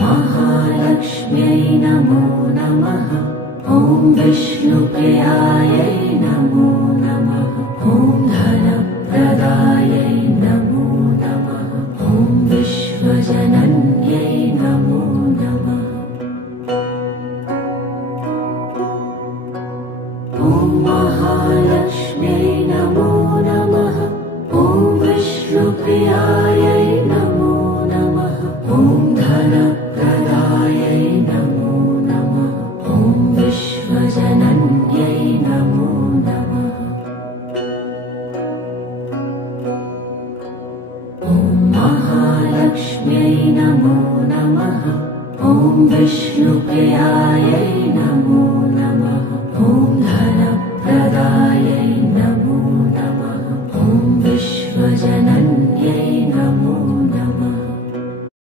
महालक्ष्म्यै नमो नमः। विष्णुप्रियायै नमो नमः। धनप्रदायै नमो नमः। विश्वजनन्यै नमो नमः। महालक्ष्म्यै नमो नमः। विष्णुप्रियायै नमो नमः। धनप्रदायै नमो नमः। विश्वजनन्यै नमो नमः। महालक्ष्म्यै नमो नमः। विष्णुप्रियायै नमो नमः। धनप्रदायै नमो नमः। विश्वजनन्यै नमो